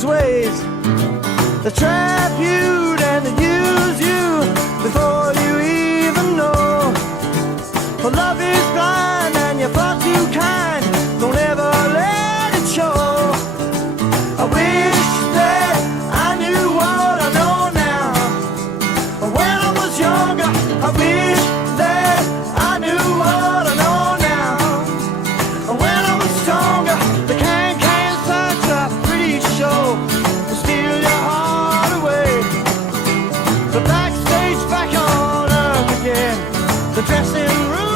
king's ways. They trap you and they use you before you even know. For love is blind and you're far too kind. Don't ever let it show. I wish that I knew what I know now. When I was younger, I wish that I knew what I know now. When I was stronger, the can such a pretty show will steal your heart away. The backstage back on earth again, the dressing room